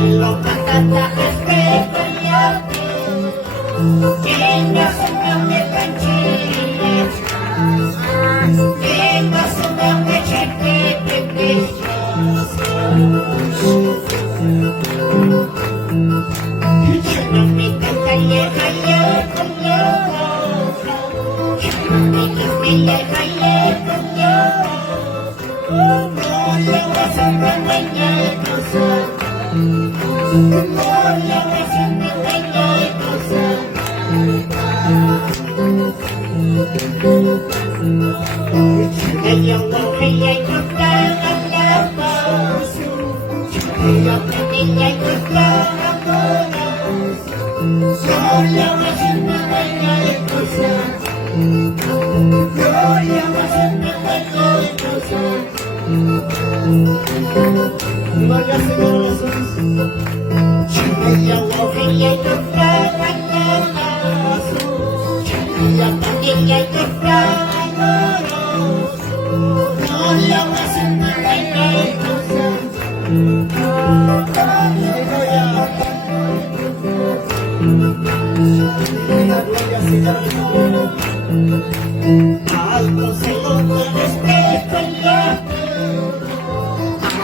Lo canta, Tenga su nombre cancheras, tenga su nombre cheque precioso. Yo no me cantaría ayer con Dios, yo no me cantaría ayer con Dios. Gloria a Santa María de Jesús, gloria a Santa María de Jesús. Ella no ella no está la voz, ella no ella no está la voz. Gloria a Santa María de Jesús, gloria a Santa María de Jesús. Gloria al Señor Jesús. Ella no ella no está la voz, ella no ella no está la voz. Gloria a Santa María de Jesús. Gloria al Señor Jesús. Alto se lo respeto ya,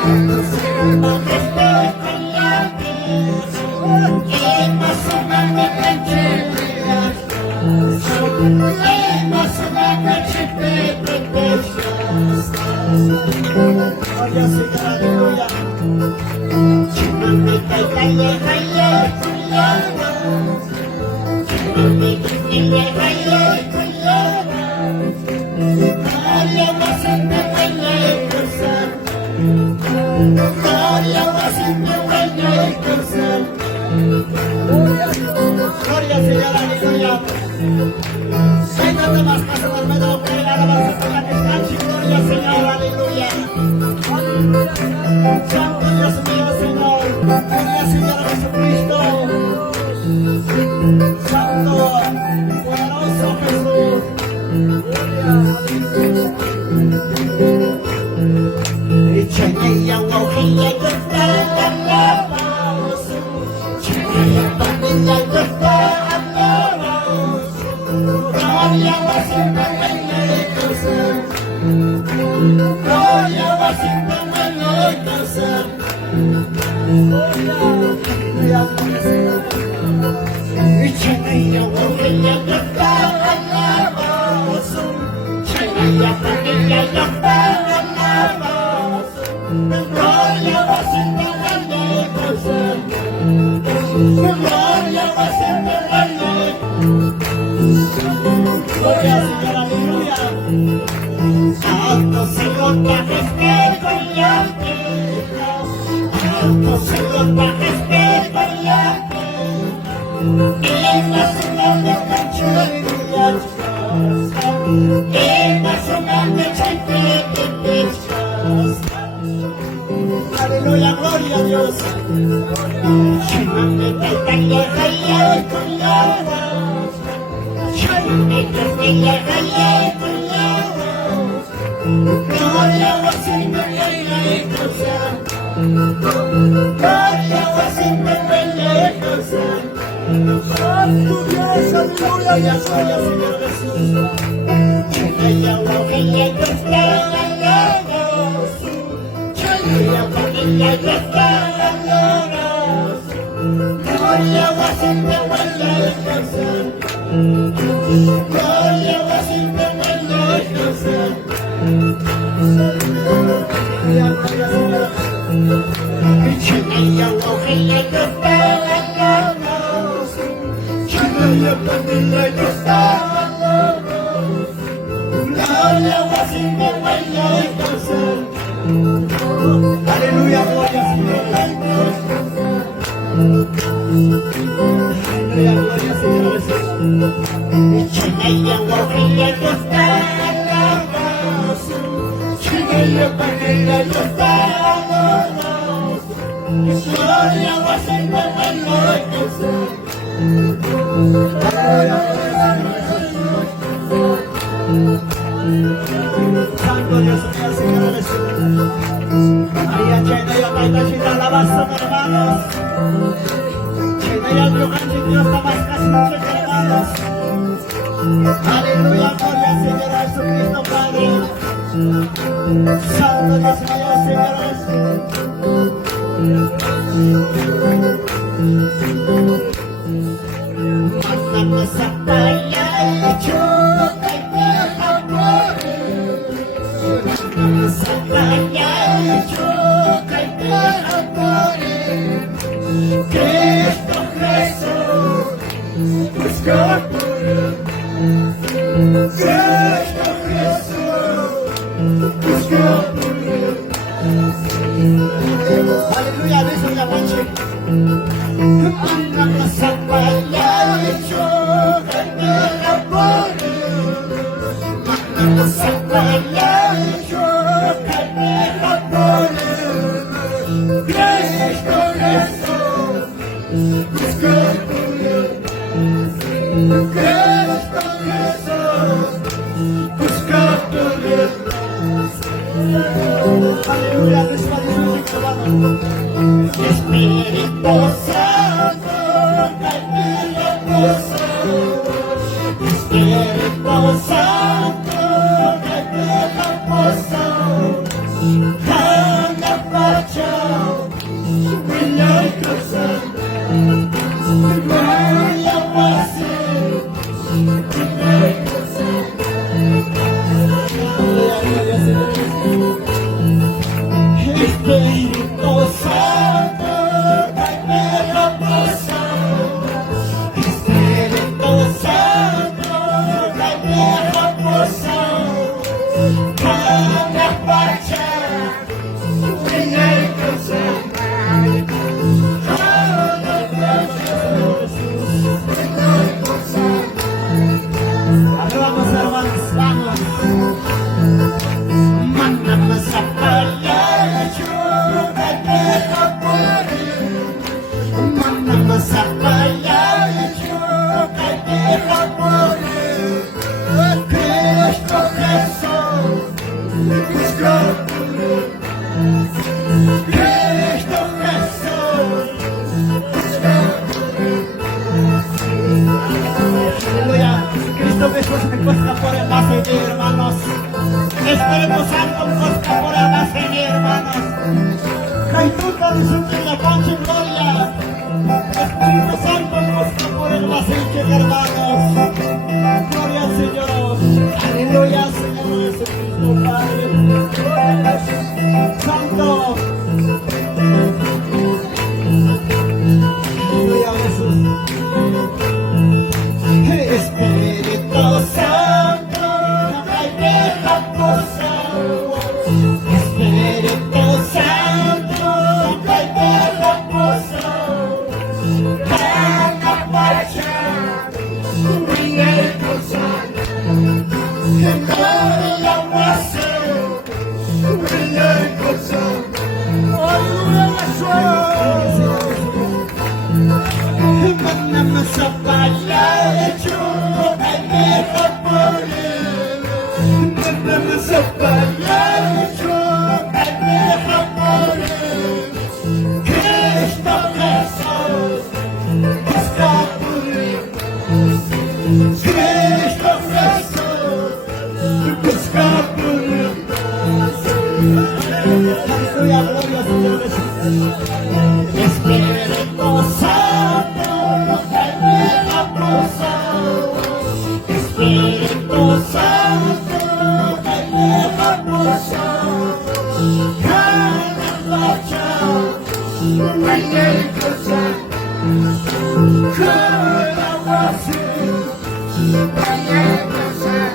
alto se lo respeto ya. Que más o menos cancheras, que más o menos chepepeperas. Gloria al Señor, aleluya. Chimame calle calle culiada, chimame calle calle culiada. Gloria a Santa María de Jesús, gloria a Santa María de Jesús. Gloria al Señor, aleluya. Señor de más paso del medio, que la alabanza se la descanse. Gloria al Señor, aleluya. Santo Dios mío, Señor. Gloria al Señor Jesucristo. Santo, poderoso Jesús. Ella ojilla que está la voz, ella familia que está la voz. Gloria a Santa María de Jesús, gloria a Santa María de Jesús. Ella ojilla que está la voz, ella familia que está la voz. Gloria a Santa María de Jesús, gloria a Santa María de Jesús. Gloria al Señor, aleluya. Alto se nota respeto y alteza, alto se nota respeto y alteza. En la zona de cancherías, en la zona de chepepeperas. Aleluya, gloria a Dios. Chimame calle calle culiada, chimame calle calle culiada. Gloria a Santa María de Jesús, gloria a Santa María de Jesús. Tu Dios, aleluya, y gloria al Señor Jesús. Ella ojilla que está la voz, ella familia que está la voz. Gloria a Santa María de Jesús, gloria a Santa María de Jesús. Ella ojilla que está la voz, ella familia que está la voz. Gloria a Santa María de Jesús. Aleluya, gloria al Señor. Aleluya, gloria al Señor Jesús. Ella ojilla que está la voz, ella familia que está la voz. Gloria a Santa María de Jesús. Aleluya, gloria al Señor Jesús. Santo Dios mío, Señor Jesús. María llena y amaita, chita alabanza, hermanos. hay algo grande, Dios está más casi nosotros, hermanos. Aleluya, gloria al Señor Jesucristo, Padre. Santo Dios mío, señores. Manama sa palay, chukay kahapon. Manama sa palay, chukay kahapon. Cristo Jesus, busco por Cristo Jesus, busco por Aleluya, beso ya noche. Manama sa palay, chukay kahapon. Manama sa palay, chukay kahapon. Cristo Jesus, busco por Cristo Jesus, busco por Aleluya, beso ya noche, hermano. Espíritu Santo, cae pozo. Espíritu Santo, cae pozo. Handa pachao, wilay kasan. Wilay wasi, wilay kasan. Espíritu Santo, cae pozo. Espíritu Santo, cae pozo. Handa pachao, wilay kasan. Vamos, hermanos, vamos. Manama sa palay, chukay kahapon. Manama sa palay, chukay kahapon. Cristo Jesus, busco por Cristo Jesus, busco por Aleluya. Cristo Jesús me busca por el base de hermanos. Espíritu Santo me busca por el base de hermanos. Caituta de su vida, Pancho Gloria. Espíritu Santo me busca por el base de hermanos. Gloria al Señor. Aleluya, Señor Jesucristo, Padre. Santo. Aleluya, Jesús. Espíritu Santo, cae pozo. Espíritu Santo, cae pozo. Handa pachao, wilay kasan. Gloria wasi, wilay kasan. Aleluya, Jesús. Manama sa palay, chukay kahapon. Manama sa palay, chukay kahapon. Cristo Jesus, busco por Cristo Jesus, busco por Aleluya, gloria al Señor Jesús. Espíritu Santo, cae pozo. Espíritu Santo, cae pozo. Handa pachao, wilay kasan. Kala wasi, wilay kasan.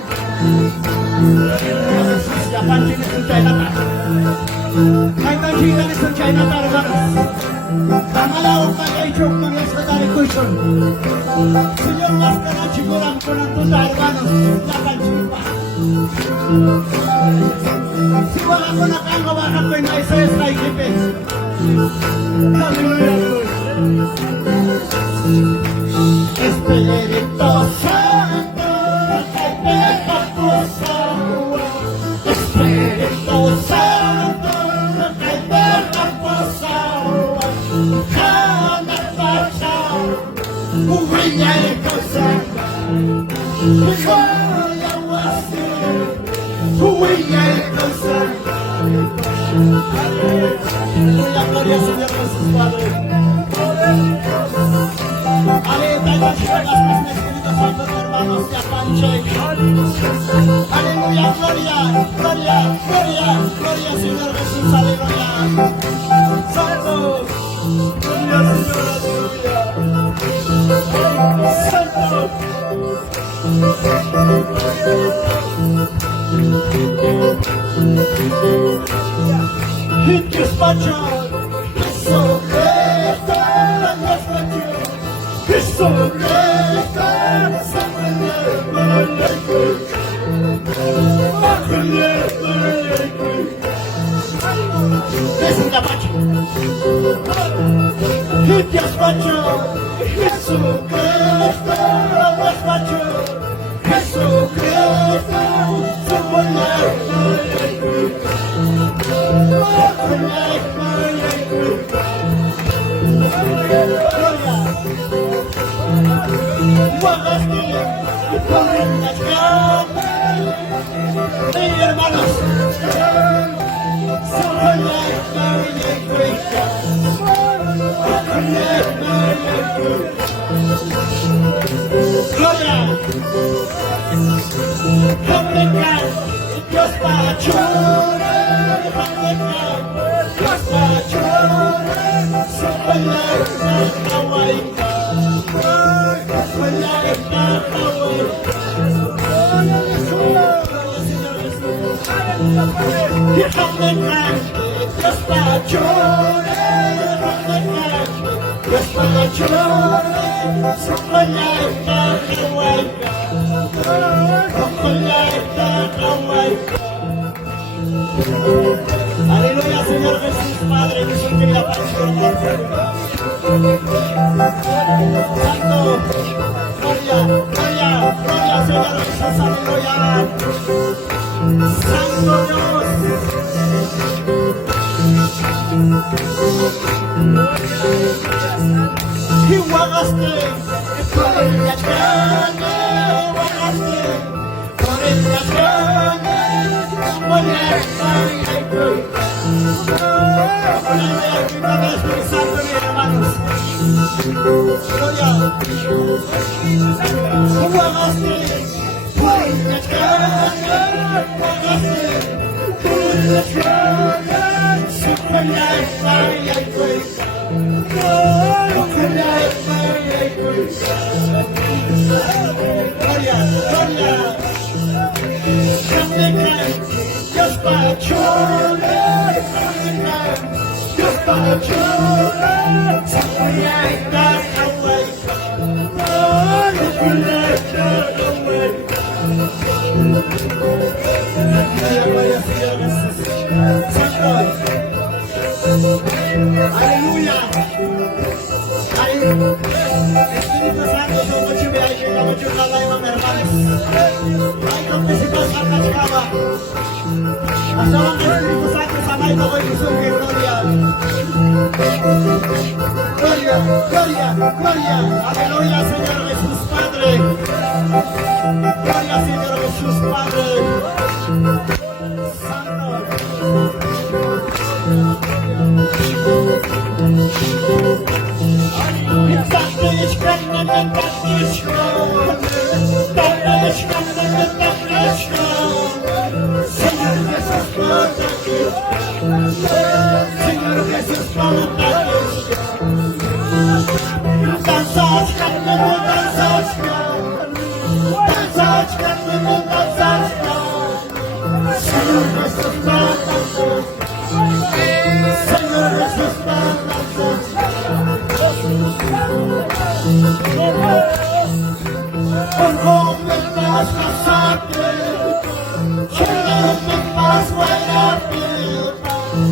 Siapaan sini sa Chinatown? Kahit sila ni sa Chinatown, hermanos. Pangalaw kay joke ng espadari cushion. Señor, mas ka na siguran ko ng tuta, hermanos. Lakan sipa. Siwala ko nakagawa ka ko na isa sa ikipin. Hallelujah. Espíritu Santo, cae pozo. Espíritu Santo, cae pozo. Handa pachao. huella y cosa, la gloria al Señor Jesús Padre. Aleluya, Espíritu Santo, hermanos, y apanche. Aleluya, gloria, gloria, gloria, gloria, Señor Jesús, aleluya. Santo, gloria, Señor, aleluya. Santo. Y Dios mayor, eso está, Dios mayor, eso está, es la macho. Y Dios mayor, eso está, Dios mayor, eso está, somos hermanos, gloria, Dios para llorar, Dios para llorar, aleluya, Señor Jesús, Padre, mi sentida pasión. Santo, gloria, gloria, gloria, Señor Jesús, aleluya. Santo Dios. Y guagaste, por el grande, guagaste, por el grande, por el hermanos. Gloria. Guagaste, por el grande, guagaste, por el grande, super life, gloria, gloria. Dios para llorar, Dios para llorar, aleluya. Espíritu Santo, yo mucho me ayuda, yo mucho me ayuda, hermanos. Ay, con principal Santa Chicaba. Hasta el Espíritu Santo, Samay, no voy a decir gloria. Gloria, gloria, gloria. Aleluya, Señor Jesús Padre. Gloria, Señor Jesús Padre.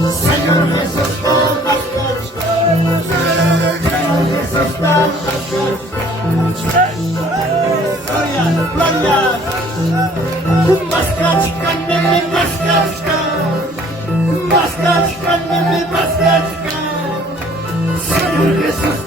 Señor Jesús, gloria, gloria. Señor Jesús,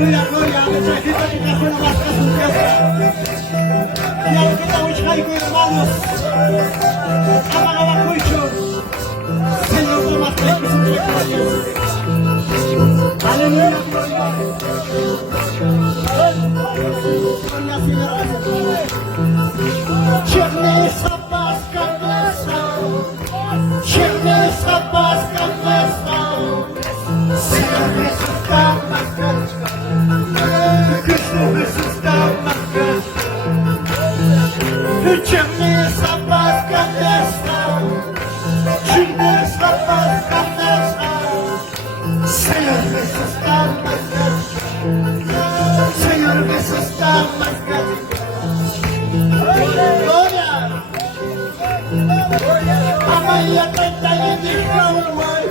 Aleluya, gloria. Necesito que trajo una máscara su fiesta. Y a lo que estamos chicos, hermanos. Amagaba mucho. Señor, toma tres que son glorias. Aleluya, gloria. Gloria, Señor. Черный запас конвеста, черный запас конвеста, серый сустав маскачка, крышный сустав маскачка, черный запас конвеста, черный запас конвеста, серый сустав маскачка, серый сустав маскачка. Gloria. Amaya canta y dijo guay,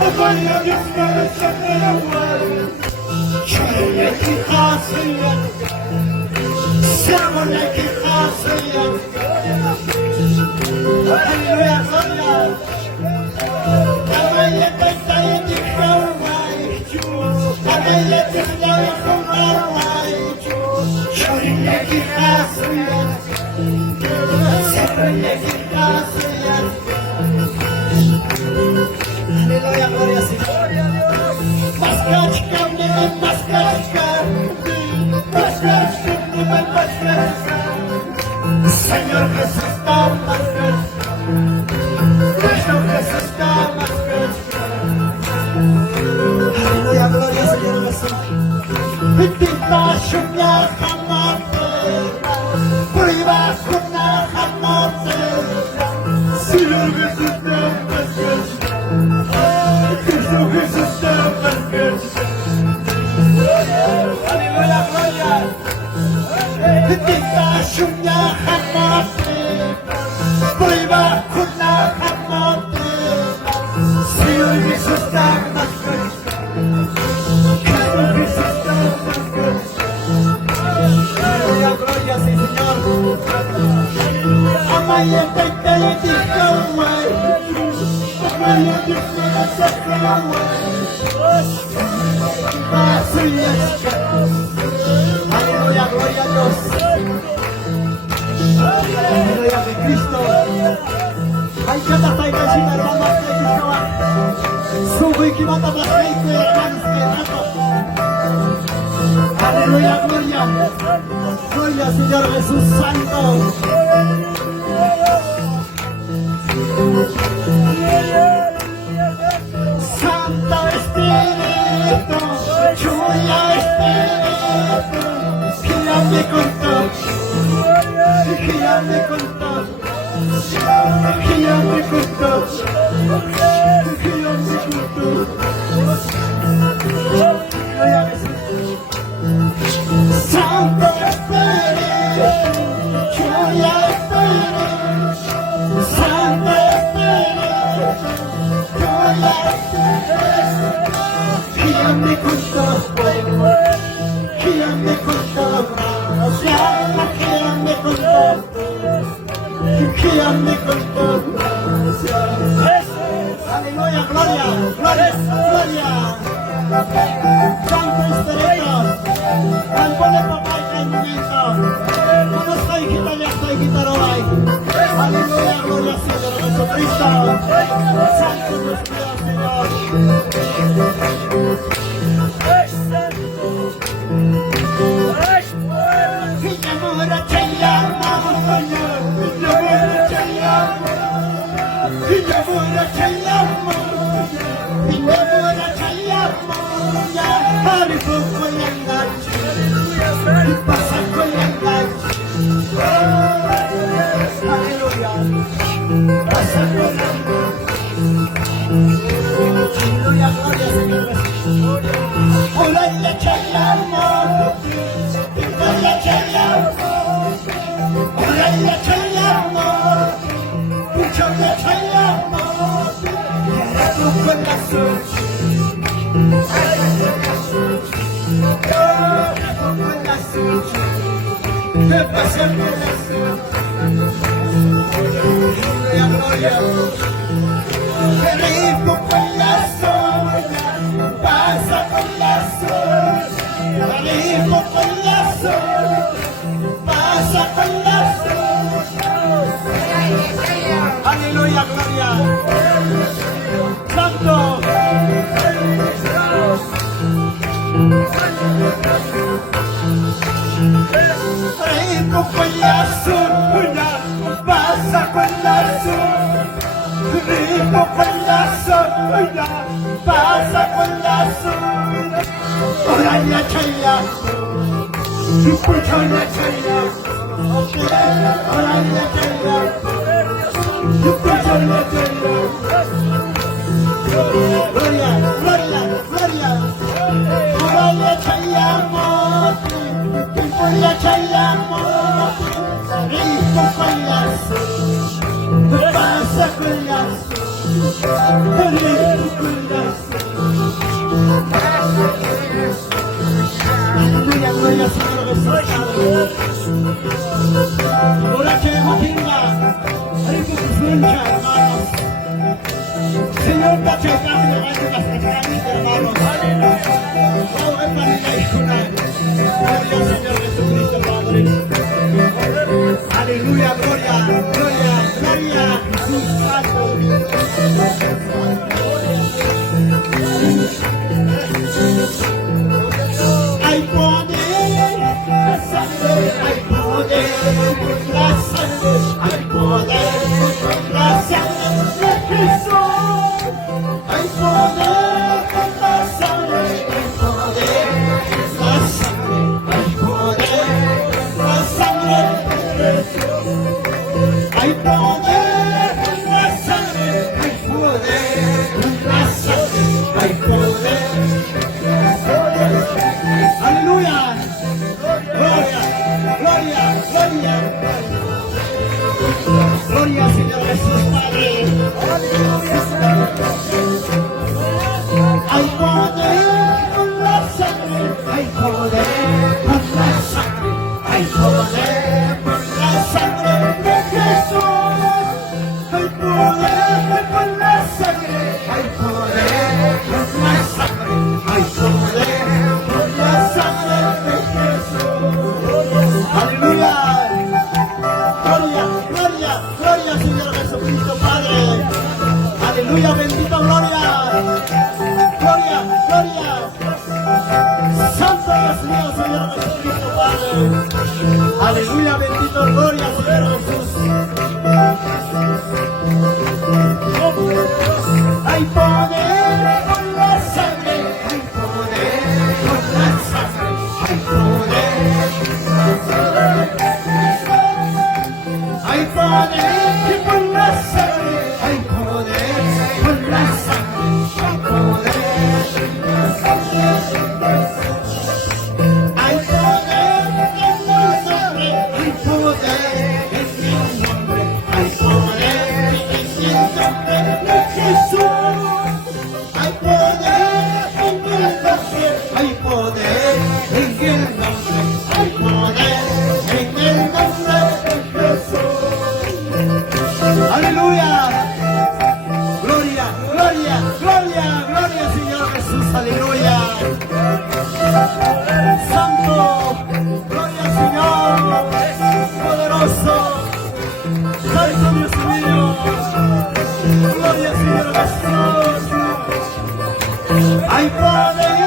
amaya dijo canta guay. Chile que hacia, siamo que hacia. Aleluya, gloria. Amaya canta y dijo guay, amaya dijo guay. Chile que hacia. Aleluya, gloria, Señor. Maskachka, maskachka, maskachka, maskachka. Señor Jesús está maskachka. Señor Jesús está maskachka. Aleluya, gloria, Señor Jesús. Tinta shumya hamate, prueba kuna hamate. Señor Jesús está maskachka. Señor Jesús está maskachka. Aleluya, gloria. Tinta shumya hamate, prueba kuna hamate. Señor Jesús está maskachka. Señor Jesús está maskachka. Aleluya, gloria, sí, Señor. Amaya teka y dijo guay, amaya dijo guay. Aleluya, gloria a Dios. Aleluya de Cristo. Ay, que te traiga el hermano de Cristo. Sube que mata más gente, hermanos que rato. Aleluya, gloria. Gloria, Señor Jesús Santo. Santo Espíritu, Julia Espíritu, guíame con todo, guíame con todo, guíame con todo, guíame con todo. Gloria a Jesús. Santo Espíritu, Julia Espíritu, Santo Espíritu, Julia Espíritu, guíame con todo, guíame con todo, guíame con todo, guíame con todo. Aleluya, gloria, gloria, gloria. Santo Espíritu, Campone papá y cañonito. No estoy quitando, ya estoy quitando ahí. Aleluya, gloria al Señor Jesucristo. Santo Dios mío, Señor. Villamora te llama, Señor. Villamora te llama. Villamora te llama. Villamora te llama. Haribo con la enganche. Y pasa con la enganche. Aleluya. Pasa con la enganche. Aleluya, gloria, Señor. Hola, le echamos. Hola, le echamos. Hola, le echamos. Mucho le echamos. Queremos con la suya. Me pasé por la suya. Gloria, gloria. Rico con la soya, pasa con la soya. Vivo con la soledad, pasa con la soledad. Oraya chaya, escucha la chaya. Oraya chaya, escucha la chaya. Gloria, gloria, gloria. Oraya chaya moti, oraya chaya moti. Vivo con la soledad, pasa con la soledad. Vivo con la Aleluya, gloria, Señor Jesús. Ahora queremos firmar. Hay que disfrutar, hermanos. Señor, date rápido, vaya a las hermanos. Oh, es para la hijuna. Gloria, Señor Jesucristo, Padre. Aleluya, gloria, gloria, gloria, Jesús Santo. Hay poder, la sangre, hay poder, la sangre, hay poder, la sangre de Jesús. Hay poder, la sangre, hay poder, la sangre, hay poder, la sangre de Jesús. Hay poder, la sangre, hay poder, la sangre, hay poder. Aleluya, gloria, gloria, gloria, gloria, Señor Jesús Padre. Hay poder con la sangre, hay poder con la sangre, hay poder con la sangre de Jesús. Hay poder con la sangre, hay poder con la sangre, hay poder con la sangre de Jesús. Aleluya. Gloria, gloria, gloria, Señor Jesucristo Padre. Aleluya, bendito, gloria. Gloria, gloria. Santo Dios mío, Señor Jesucristo Padre. Aleluya, bendito, gloria, Señor Jesús. Hay poder con la sangre, hay poder con la sangre, hay poder. Hay poder con la sangre, hay poder con la sangre, hay poder. Hay poder en el nombre, hay poder en el nombre, hay poder en el nombre de Jesús. Hay poder en el nombre, hay poder en el nombre, hay poder en el nombre de Jesús. Aleluya. Gloria, gloria, gloria, gloria, Señor Jesús. Aleluya. Santo, gloria, Señor. Poderoso. Santo Dios mío. Gloria, Señor Jesús. Hay poder.